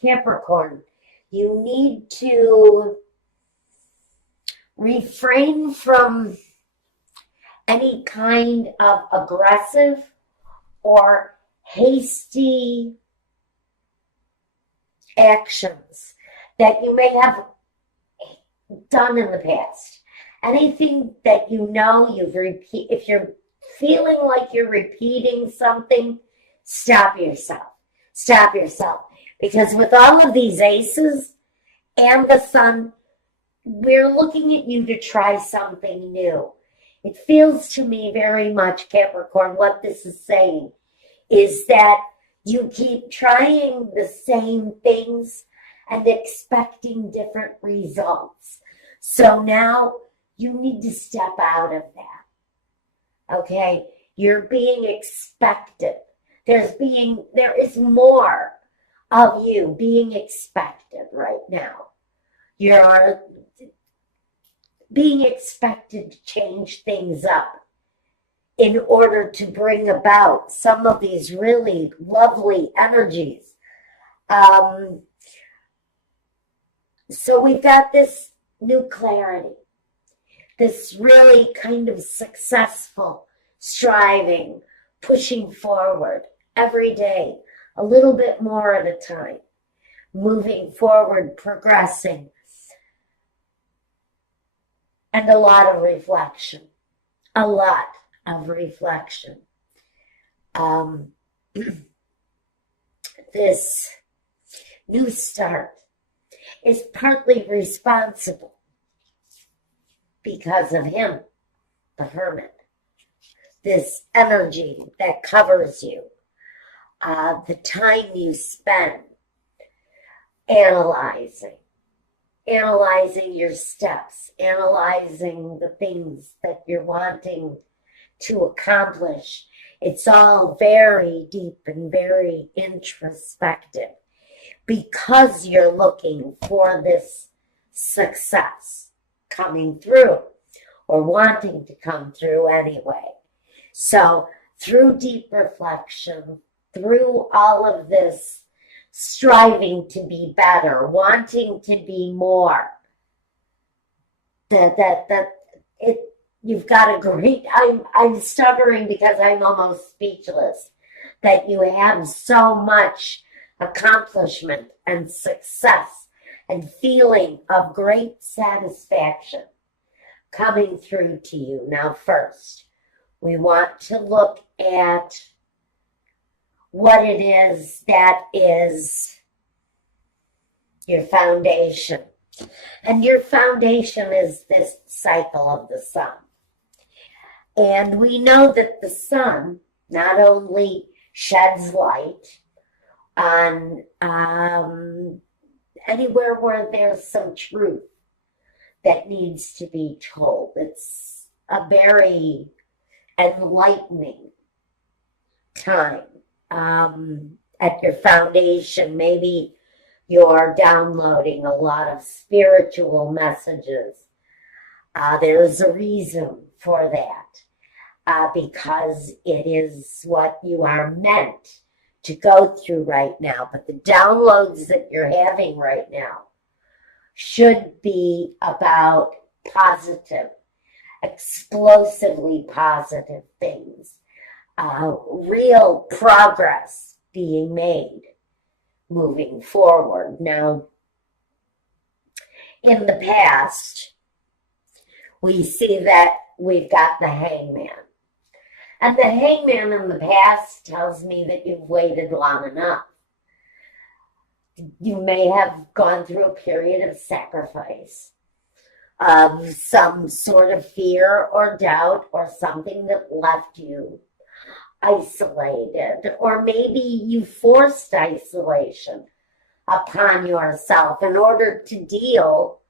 Capricorn, you need to refrain from any kind of aggressive or hasty actions that you may have done in the past. Anything that you know if you're feeling like you're repeating something, stop yourself. Stop yourself. Because with all of these aces and the sun, we're looking at you to try something new. It feels to me very much, Capricorn, what this is saying is that you keep trying the same things and expecting different results. So now you need to step out of that. Okay? You're being expected. There is more of you being expected right now. You're being expected to change things up in order to bring about some of these really lovely energies. So we've got this new clarity, this really kind of successful striving, pushing forward every day, a little bit more at a time, moving forward, progressing, and a lot of reflection, a lot of reflection. This new start is partly responsible because of him, the Hermit. This energy that covers you, the time you spend analyzing your steps, analyzing the things that you're wanting to accomplish. It's all very deep and very introspective because you're looking for this success coming through or wanting to come through anyway. So through deep reflection, through all of this striving to be better, wanting to be more, you've got a great, I'm stuttering because I'm almost speechless, that you have so much accomplishment and success and feeling of great satisfaction coming through to you. Now first, we want to look at what it is that is your foundation. And your foundation is this cycle of the sun. And we know that the sun not only sheds light on anywhere where there's some truth that needs to be told. It's a very enlightening time at your foundation. Maybe you're downloading a lot of spiritual messages. There's a reason for that because it is what you are meant to go through right now. But the downloads that you're having right now should be about positive, explosively positive things, real progress being made moving forward. Now, in the past, we see that we've got the Hangman. And the Hangman in the past tells me that you've waited long enough. You may have gone through a period of sacrifice, some sort of fear or doubt or something that left you isolated, or maybe you forced isolation upon yourself in order to deal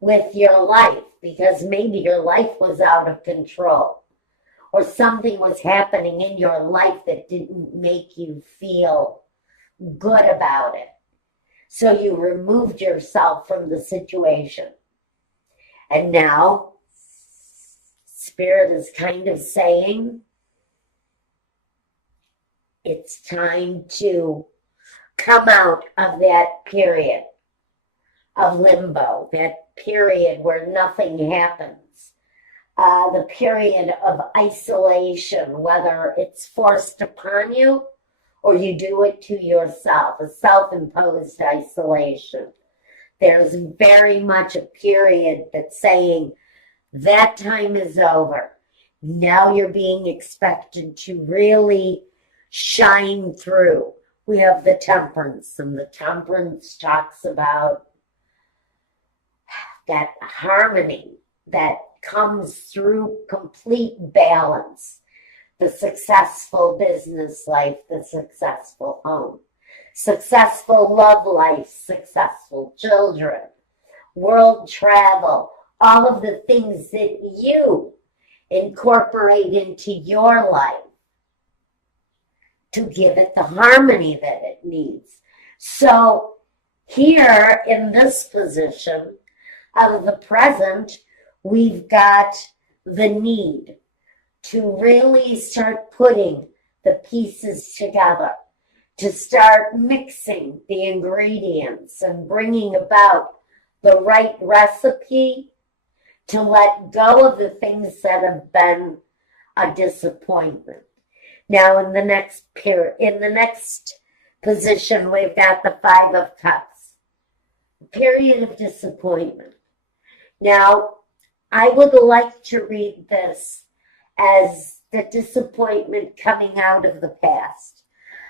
with your life, because maybe your life was out of control or something was happening in your life that didn't make you feel good about it. So you removed yourself from the situation. And now, Spirit is kind of saying, it's time to come out of that period of limbo, that period where nothing happens. The period of isolation, whether it's forced upon you or you do it to yourself, a self-imposed isolation. There's very much a period that's saying that time is over. Now you're being expected to really shine through. We have the temperance, and the temperance talks about that harmony that comes through complete balance. The successful business life, the successful home, successful love life, successful children, world travel, all of the things that you incorporate into your life to give it the harmony that it needs. So here in this position, out of the present, we've got the need to really start putting the pieces together, to start mixing the ingredients and bringing about the right recipe, to let go of the things that have been a disappointment. Now in the next position, we've got the Five of Cups, period of disappointment. Now, I would like to read this as the disappointment coming out of the past.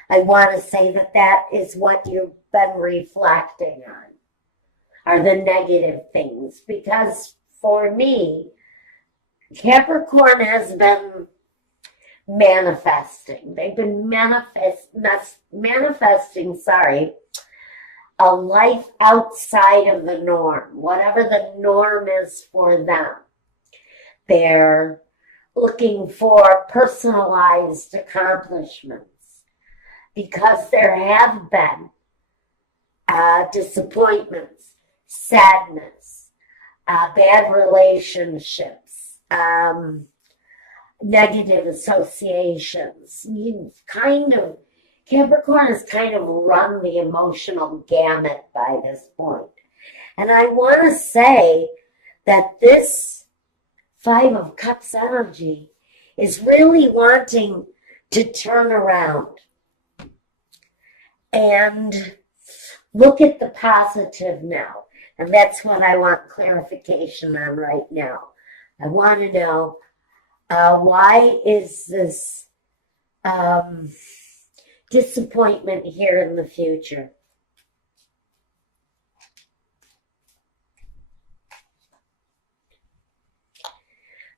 I want to say that that is what you've been reflecting on, are the negative things. Because for me, Capricorn has been manifesting. They've been manifesting, a life outside of the norm, whatever the norm is for them. They're looking for personalized accomplishments because there have been disappointments, sadness, bad relationships, negative associations. Capricorn has kind of run the emotional gamut by this point. And I want to say that this Five of Cups energy is really wanting to turn around and look at the positive now. And that's what I want clarification on right now. I want to know why is this disappointment here in the future?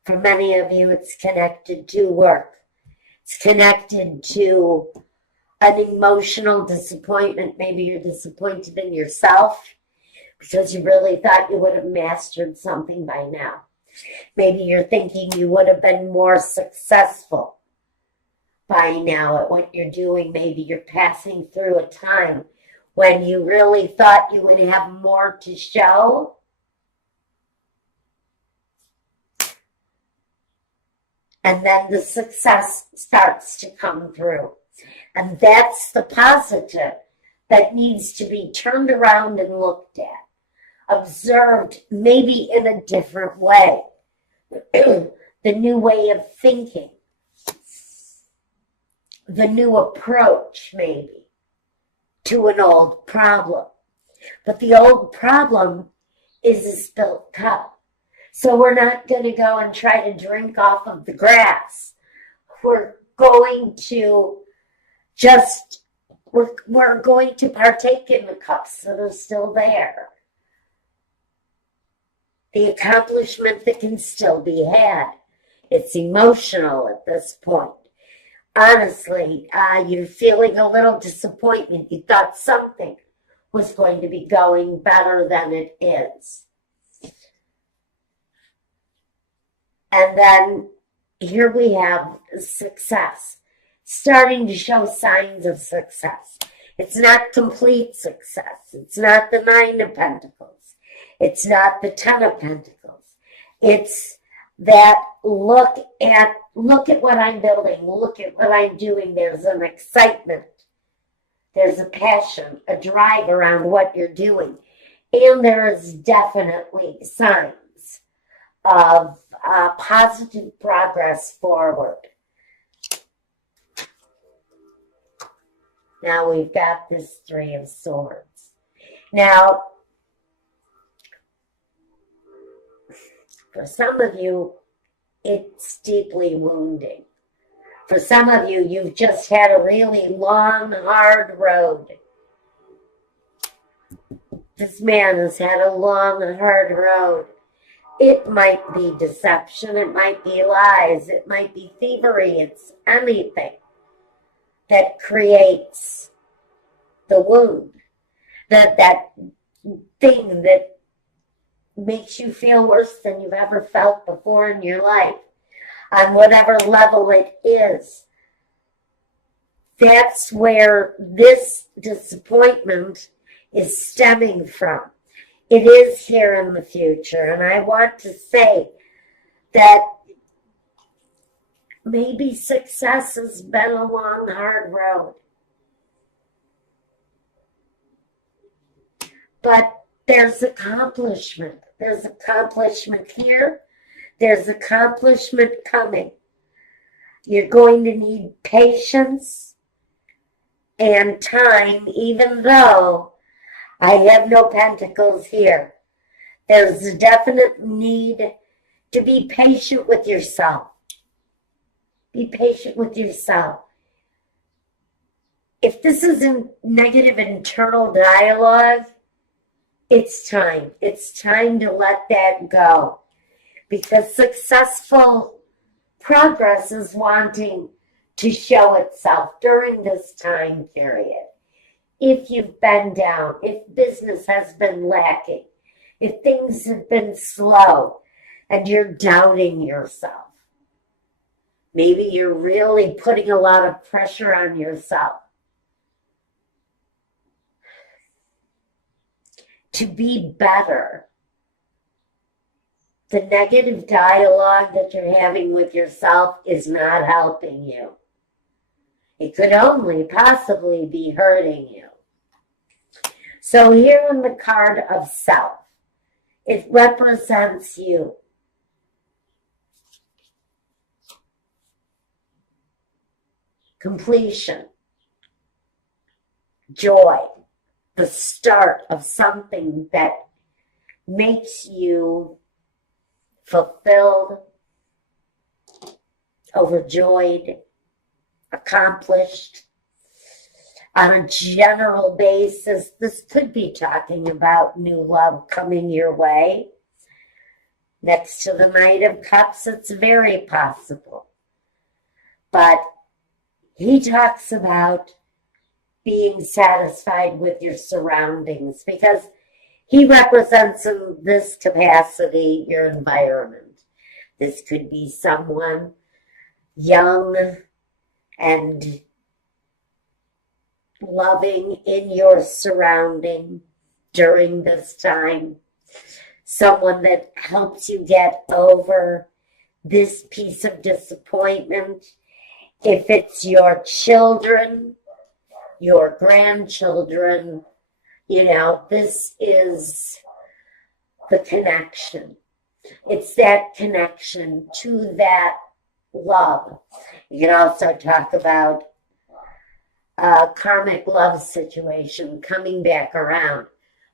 For many of you, it's connected to work. It's connected to an emotional disappointment. Maybe you're disappointed in yourself because you really thought you would have mastered something by now. Maybe you're thinking you would have been more successful by now at what you're doing. Maybe you're passing through a time when you really thought you would have more to show. And then the success starts to come through. And that's the positive that needs to be turned around and looked at, observed maybe in a different way. The new way of thinking, the new approach maybe to an old problem. But the old problem is a spilt cup. So we're not going to go and try to drink off of the grass. We're going to we're going to partake in the cups that are still there. The accomplishment that can still be had. It's emotional at this point. Honestly, you're feeling a little disappointment. You thought something was going to be going better than it is. And then here we have success, starting to show signs of success. It's not complete success. It's not the Nine of Pentacles. It's not the Ten of Pentacles. It's that look at what I'm building. Look at what I'm doing. There's an excitement There's a passion, a drive around what you're doing. And there is definitely signs of positive progress forward. Now we've got this Three of Swords. Now, for some of you, it's deeply wounding. For some of you, you've just had a really long, hard road. This man has had a long, hard road. It might be deception, it might be lies, it might be thievery, it's anything that creates the wound, that thing that makes you feel worse than you've ever felt before in your life, on whatever level it is. That's where this disappointment is stemming from. It is here in the future, and I want to say that maybe success has been a long, hard road. But there's accomplishment. There's accomplishment here. There's accomplishment coming. You're going to need patience and time, even though I have no pentacles here. There's a definite need to be patient with yourself. Be patient with yourself. If this is a negative internal dialogue, it's time. It's time to let that go. Because successful progress is wanting to show itself during this time period. If you've been down, if business has been lacking, if things have been slow and you're doubting yourself, maybe you're really putting a lot of pressure on yourself to be better. The negative dialogue that you're having with yourself is not helping you. It could only possibly be hurting you. So here in the card of self, it represents you. Completion, joy, the start of something that makes you fulfilled, overjoyed, accomplished. On a general basis, this could be talking about new love coming your way. Next to the Knight of Cups, it's very possible. But he talks about being satisfied with your surroundings because he represents in this capacity your environment. This could be someone young and loving in your surrounding during this time. Someone that helps you get over this piece of disappointment. If it's your children, your grandchildren, this is the connection. It's that connection to that love. You can also talk about a karmic love situation coming back around.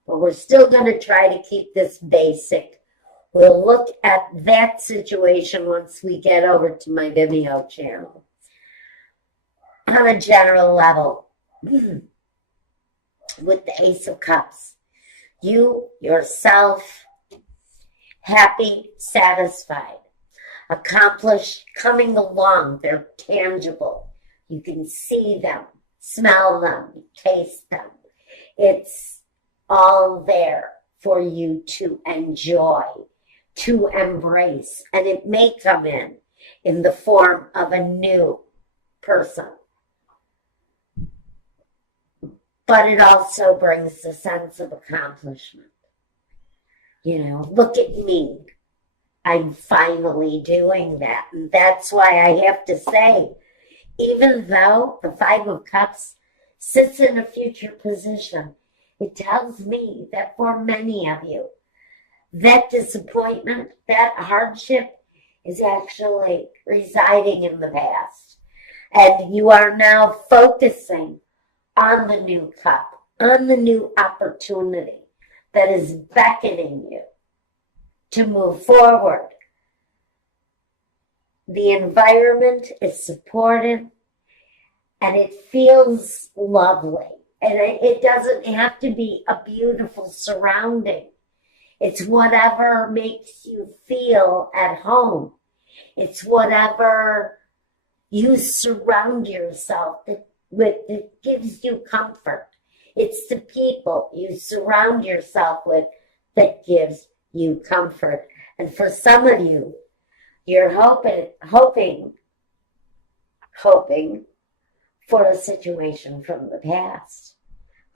But we're still going to try to keep this basic. We'll look at that situation once we get over to my Vimeo channel. On a general level, with the Ace of Cups, you, yourself, happy, satisfied, accomplished, coming along. They're tangible. You can see them, smell them, taste them. It's all there for you to enjoy, to embrace. And it may come in the form of a new person. But it also brings a sense of accomplishment. Look at me. I'm finally doing that. And that's why I have to say, even though the Five of Cups sits in a future position, it tells me that for many of you, that disappointment, that hardship is actually residing in the past. And you are now focusing on the new cup, on the new opportunity that is beckoning you to move forward. The environment is supportive and it feels lovely. And it doesn't have to be a beautiful surrounding. It's whatever makes you feel at home. It's whatever you surround yourself with that gives you comfort. It's the people you surround yourself with that gives you comfort. And for some of you, you're hoping for a situation from the past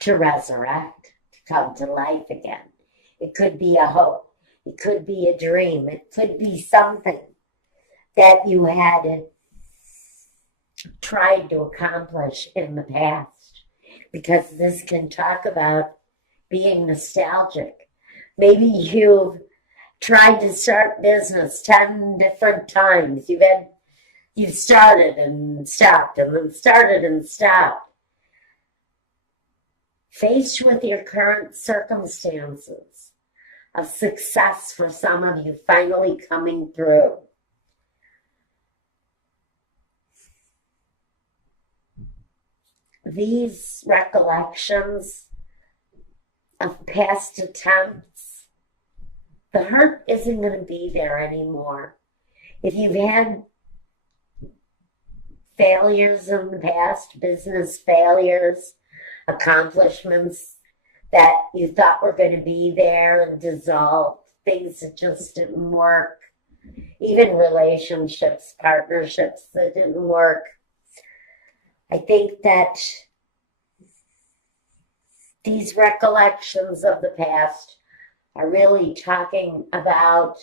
to resurrect, to come to life again. It could be a hope. It could be a dream. It could be something that you had tried to accomplish in the past. Because this can talk about being nostalgic. Maybe you've tried to start business 10 different times. You've started and stopped and then started and stopped. Faced with your current circumstances of success for some of you finally coming through. These recollections of past attempts, the hurt isn't going to be there anymore. If you've had failures in the past, business failures, accomplishments that you thought were going to be there and dissolved, things that just didn't work, even relationships, partnerships that didn't work. I think that these recollections of the past are really talking about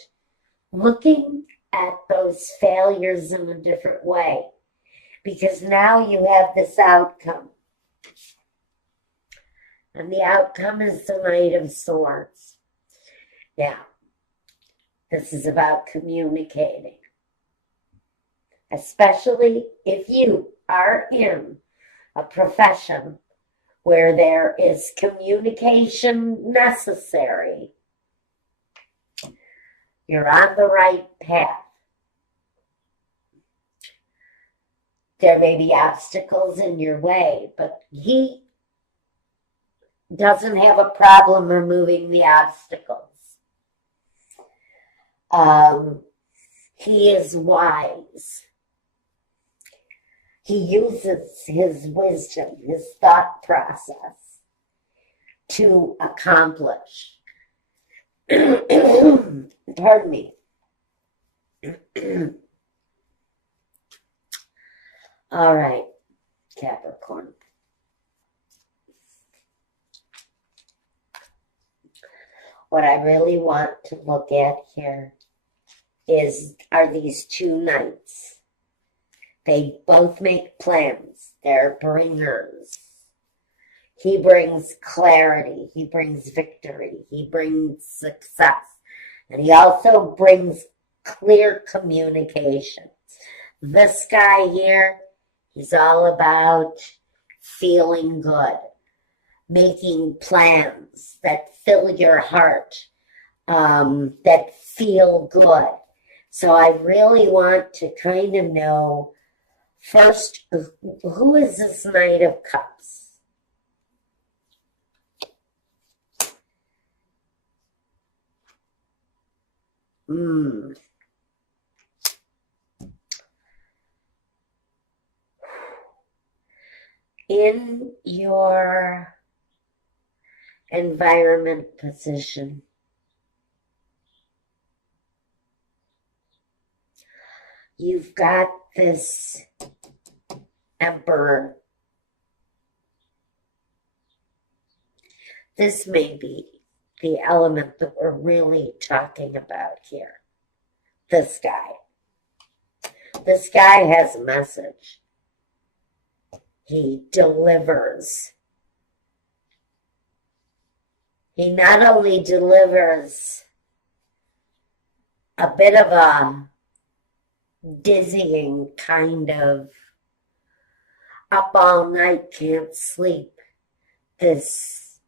looking at those failures in a different way, because now you have this outcome. And the outcome is the Knight of Swords. Now, this is about communicating, especially if you are in a profession where there is communication necessary. You're on the right path. There may be obstacles in your way, but he doesn't have a problem removing the obstacles. He is wise. He uses his wisdom, his thought process to accomplish. Pardon me. All right, Capricorn. What I really want to look at here are these two knights. They both make plans. They're bringers. He brings clarity. He brings victory. He brings success. And he also brings clear communication. This guy here, he's all about feeling good, making plans that fill your heart, that feel good. So I really want to kind of know first, who is this Knight of Cups? In your environment position, you've got this Emperor. This may be the element that we're really talking about here. This guy. This guy has a message. He delivers. He not only delivers a bit of a dizzying kind of up all night, can't sleep. This,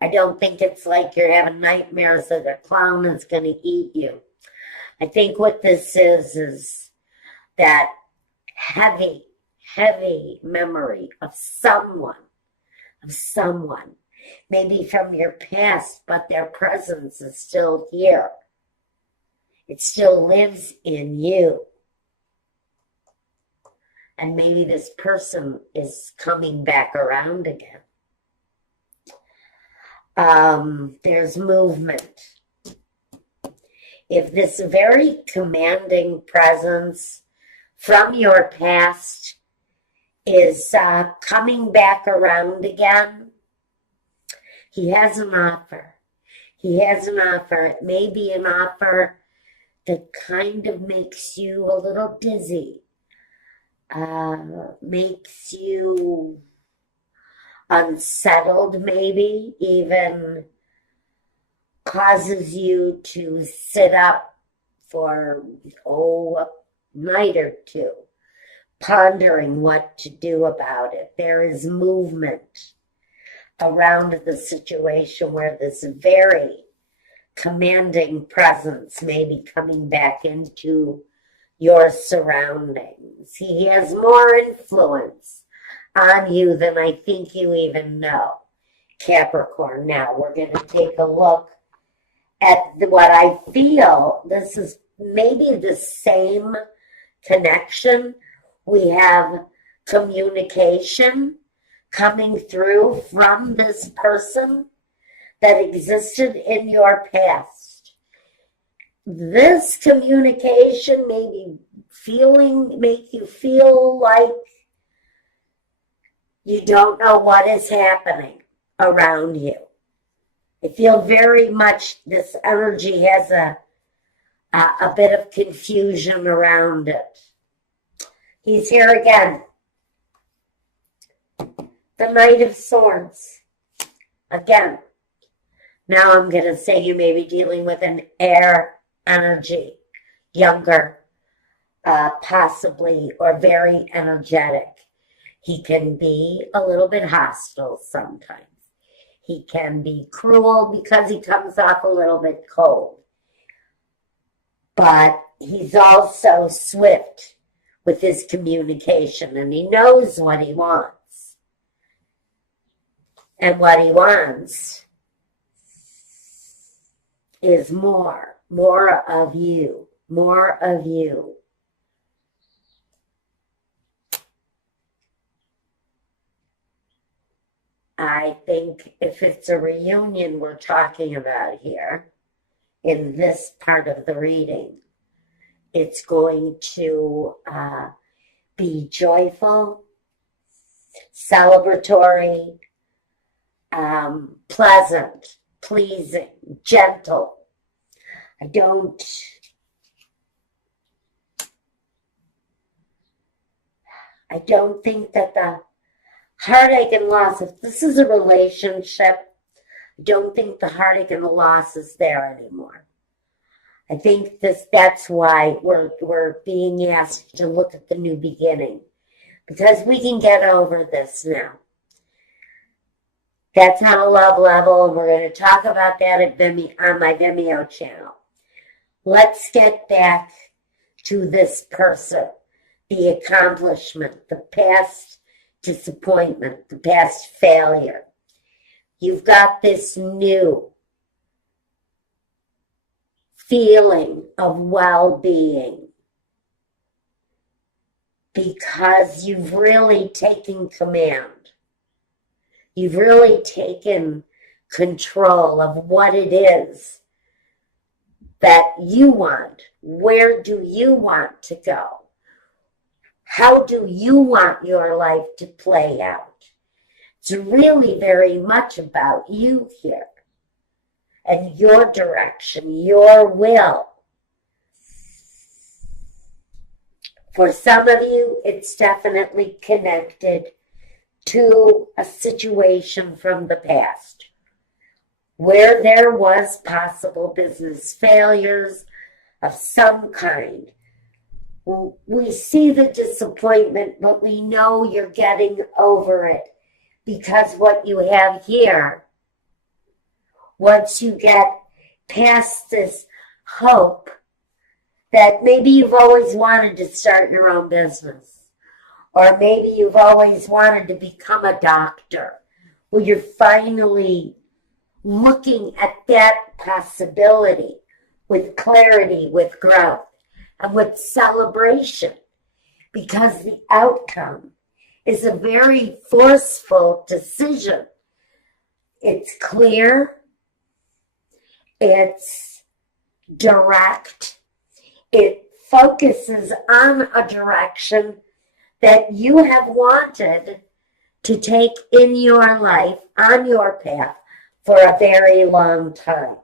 I don't think it's like you're having nightmares that a clown is going to eat you. I think what this is that heavy, heavy memory of someone, maybe from your past, but their presence is still here. It still lives in you. And maybe this person is coming back around again. There's movement. If this very commanding presence from your past is coming back around again, he has an offer. He has an offer. It may be an offer that kind of makes you a little dizzy, makes you unsettled, maybe even causes you to sit up for, a night or two, pondering what to do about it. There is movement around the situation where this very commanding presence may be coming back into your surroundings. He has more influence on you than I think you even know, Capricorn. Now we're going to take a look at what I feel. This is maybe the same connection. We have communication coming through from this person that existed in your past. This communication make you feel like you don't know what is happening around you. I feel very much this energy has a bit of confusion around it. He's here again. The Knight of Swords. Again. Now I'm going to say you may be dealing with an air energy. Younger, possibly, or very energetic. He can be a little bit hostile sometimes. He can be cruel because he comes off a little bit cold. But he's also swift with his communication, and he knows what he wants. And what he wants is more of you, more of you. I think if it's a reunion we're talking about here, in this part of the reading, it's going to be joyful, celebratory, pleasant, pleasing, gentle. I don't think that the heartache and loss, if this is a relationship, I don't think the heartache and the loss is there anymore. I think that's why we're being asked to look at the new beginning, because we can get over this now. That's on a love level, and we're going to talk about that on my Vimeo channel. Let's get back to this person, the accomplishment, the past disappointment, the past failure. You've got this new feeling of well-being because you've really taken command. You've really taken control of what it is that you want. Where do you want to go? How do you want your life to play out? It's really very much about you here and your direction, your will. For some of you, it's definitely connected to a situation from the past where there was possible business failures of some kind. We see the disappointment, but we know you're getting over it, because what you have here, once you get past this hope that maybe you've always wanted to start your own business, or maybe you've always wanted to become a doctor, well, you're finally looking at that possibility with clarity, with growth, and with celebration, because the outcome is a very forceful decision. It's clear, it's direct, it focuses on a direction that you have wanted to take in your life, on your path, for a very long time.